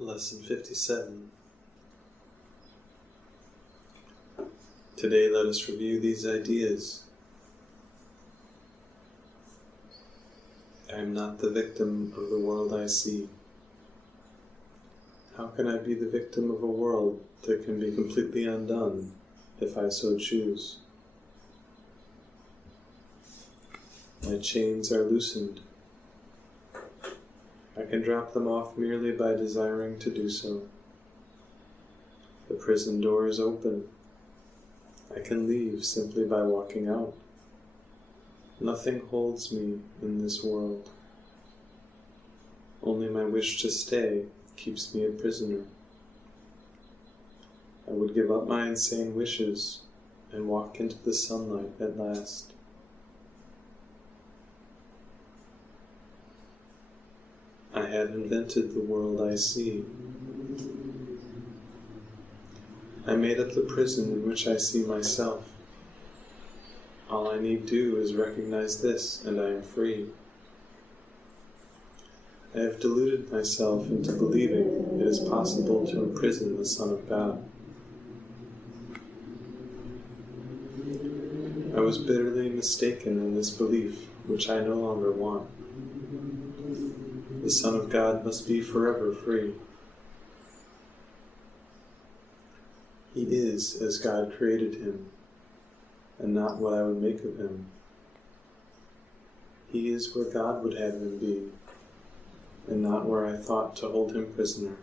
Lesson 57. Today let us review these ideas. I am not the victim of the world I see. How can I be the victim of a world that can be completely undone if I so choose? My chains are loosened. I can drop them off merely by desiring to do so. The prison door is open. I can leave simply by walking out. Nothing holds me in this world. Only my wish to stay keeps me a prisoner. I would give up my insane wishes and walk into the sunlight at last. I had invented the world I see. I made up the prison in which I see myself. All I need do is recognize this, and I am free. I have deluded myself into believing it is possible to imprison the Son of God. I was bitterly mistaken in this belief, which I no longer want. The Son of God must be forever free. He is as God created him, and not what I would make of him. He is where God would have him be, and not where I thought to hold him prisoner.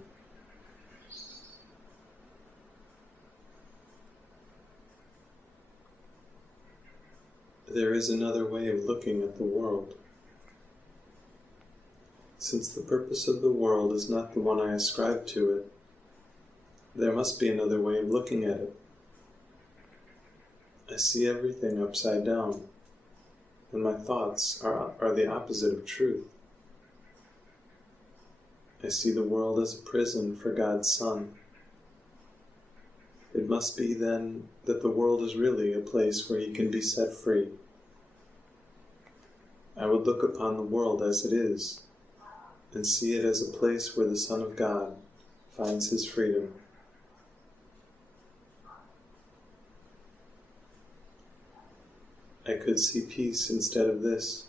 There is another way of looking at the world. Since the purpose of the world is not the one I ascribe to it, there must be another way of looking at it. I see everything upside down, and my thoughts are the opposite of truth. I see the world as a prison for God's Son. It must be, then, that the world is really a place where he can be set free. I would look upon the world as it is, and see it as a place where the Son of God finds his freedom. I could see peace instead of this.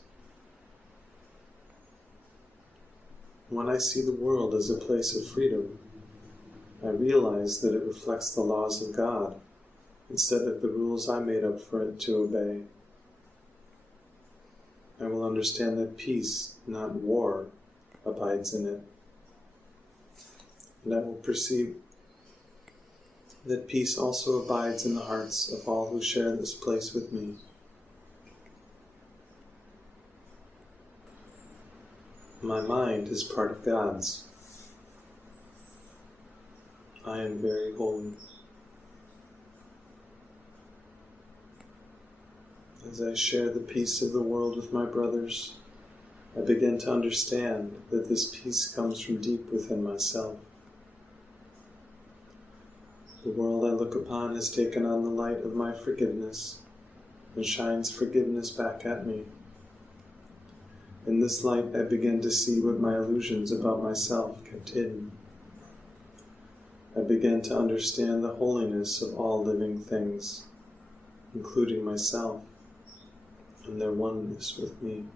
When I see the world as a place of freedom, I realize that it reflects the laws of God instead of the rules I made up for it to obey. I will understand that peace, not war, abides in it. And I will perceive that peace also abides in the hearts of all who share this place with me. My mind is part of God's. I am very holy. As I share the peace of the world with my brothers, I begin to understand that this peace comes from deep within myself. The world I look upon has taken on the light of my forgiveness and shines forgiveness back at me. In this light I begin to see what my illusions about myself kept hidden. I begin to understand the holiness of all living things, including myself, and their oneness with me.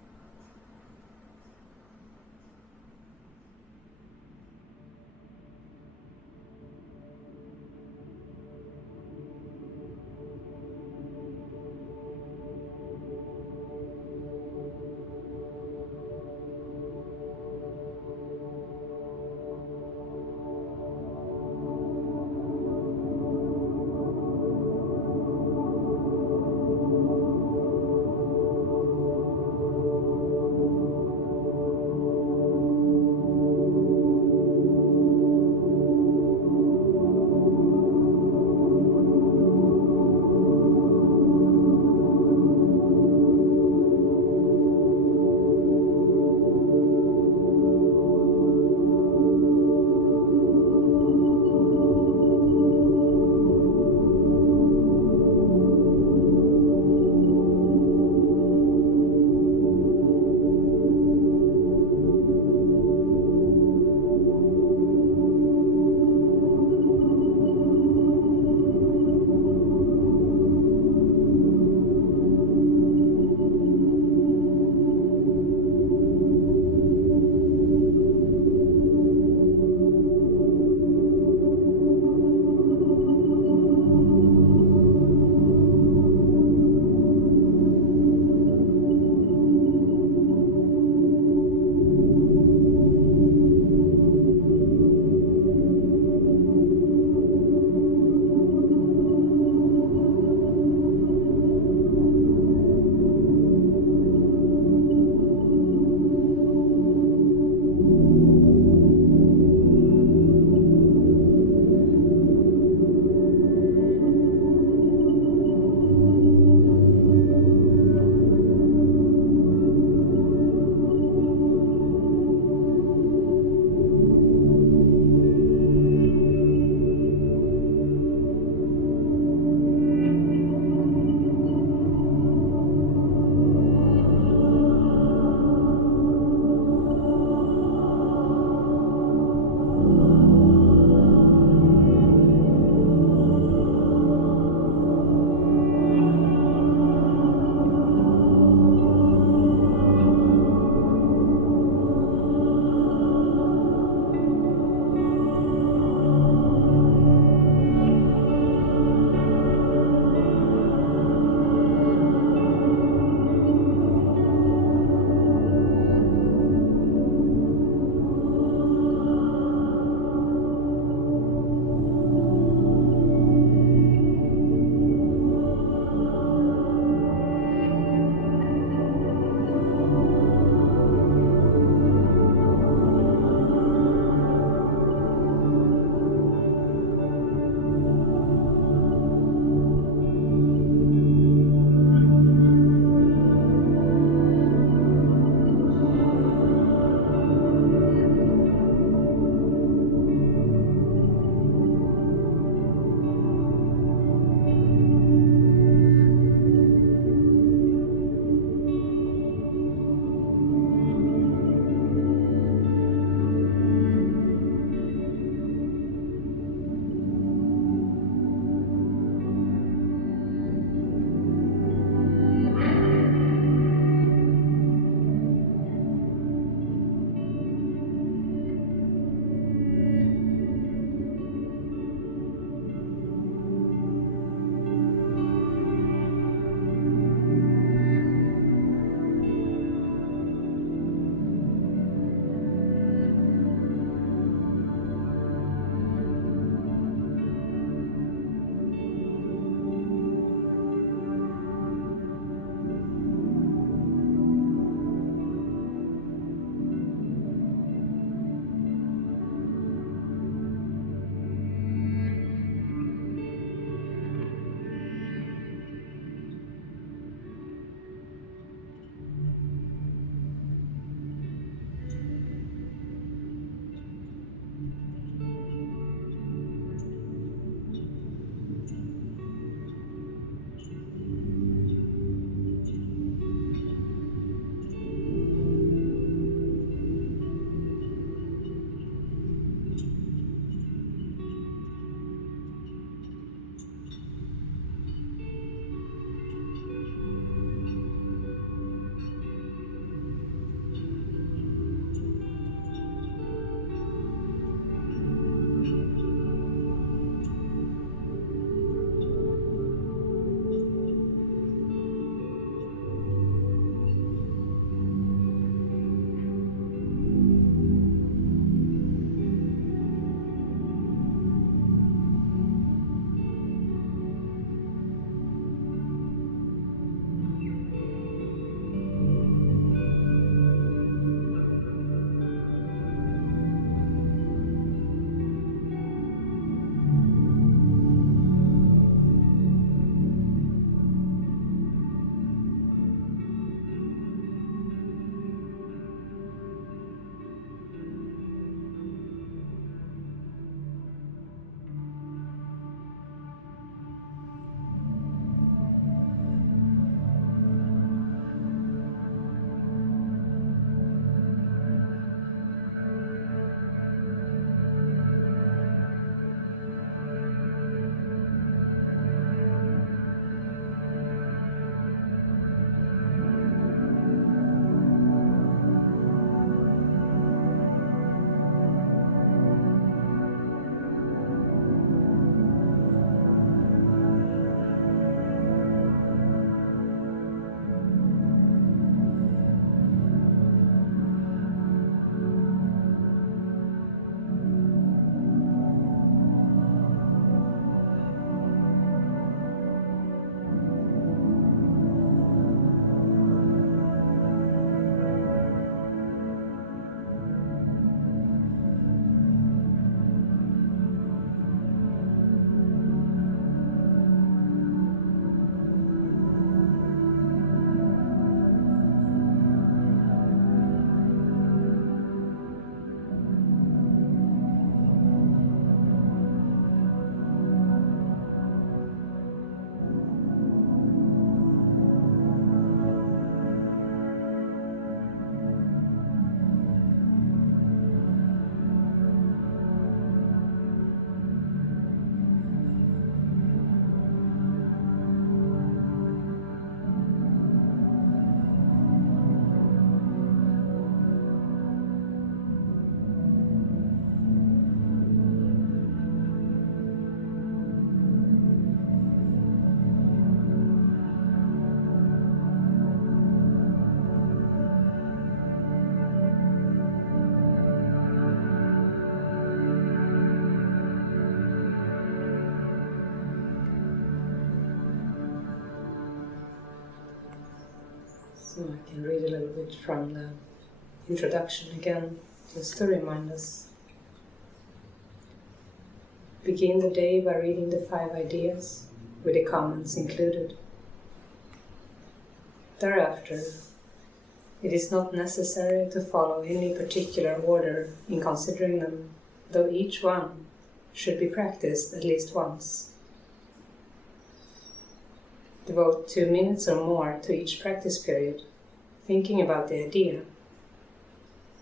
So I can read a little bit from the introduction again, just to remind us. Begin the day by reading the 5 ideas, with the comments included. Thereafter, it is not necessary to follow any particular order in considering them, though each one should be practiced at least once. Devote 2 minutes or more to each practice period, thinking about the idea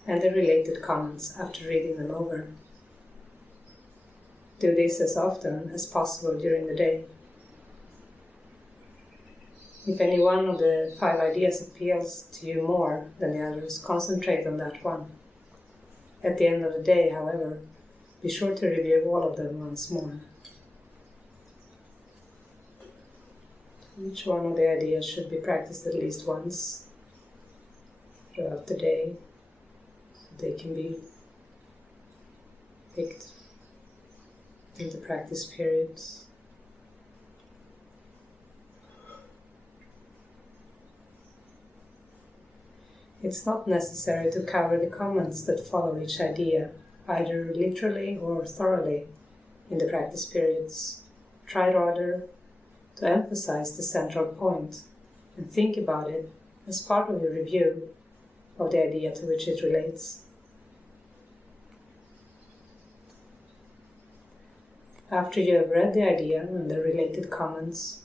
and the related comments after reading them over. Do this as often as possible during the day. If any one of the 5 ideas appeals to you more than the others, concentrate on that one. At the end of the day, however, be sure to review all of them once more. Each one of the ideas should be practiced at least once throughout the day, so they can be picked in the practice periods. It's not necessary to cover the comments that follow each idea, either literally or thoroughly, in the practice periods. Try rather to emphasize the central point and think about it as part of your review of the idea to which it relates. After you have read the idea and the related comments,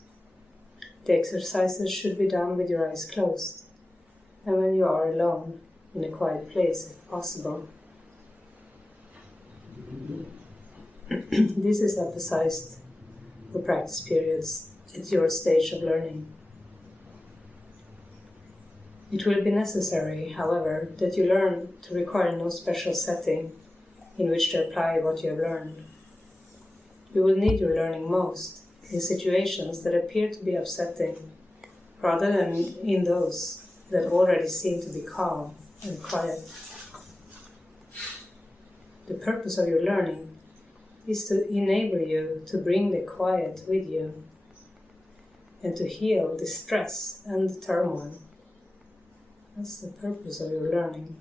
the exercises should be done with your eyes closed, and when you are alone, in a quiet place if possible. This is emphasized for practice periods at your stage of learning. It will be necessary, however, that you learn to require no special setting in which to apply what you have learned. You will need your learning most in situations that appear to be upsetting, rather than in those that already seem to be calm and quiet. The purpose of your learning is to enable you to bring the quiet with you and to heal the stress and the turmoil. That's the purpose of your learning.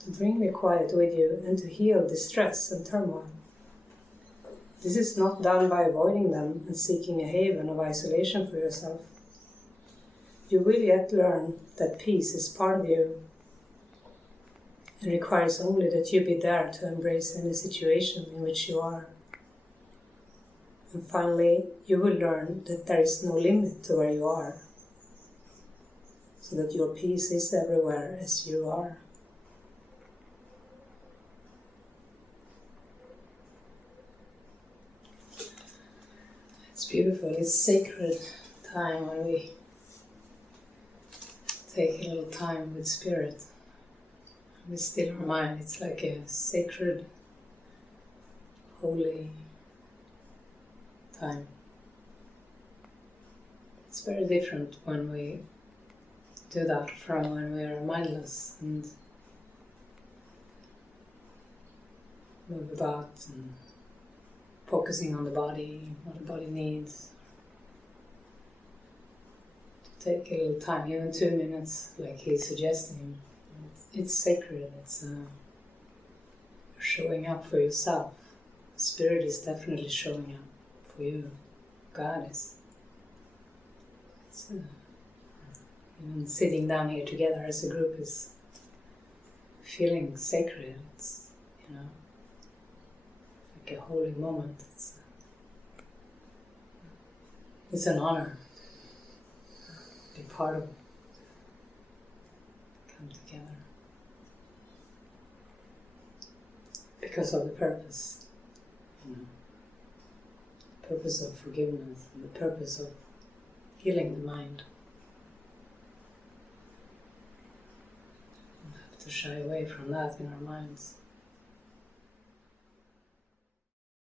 To bring the quiet with you and to heal the stress and turmoil. This is not done by avoiding them and seeking a haven of isolation for yourself. You will yet learn that peace is part of you and requires only that you be there to embrace any situation in which you are. And finally, you will learn that there is no limit to where you are, so that your peace is everywhere as you are. It's beautiful, it's sacred time when we take a little time with Spirit. We still our mind. It's like a sacred, holy time. It's very different when we do that from when we are mindless and move about and focusing on the body, what the body needs. To take a little time, even 2 minutes, like he's suggesting. It's sacred, it's showing up for yourself. Spirit is definitely showing up for you. God is. Even sitting down here together as a group is feeling sacred. It's, like a holy moment. It's an honor to be part of it. Come together. Because of the purpose. The purpose of forgiveness and the purpose of healing the mind. We have to shy away from that in our minds.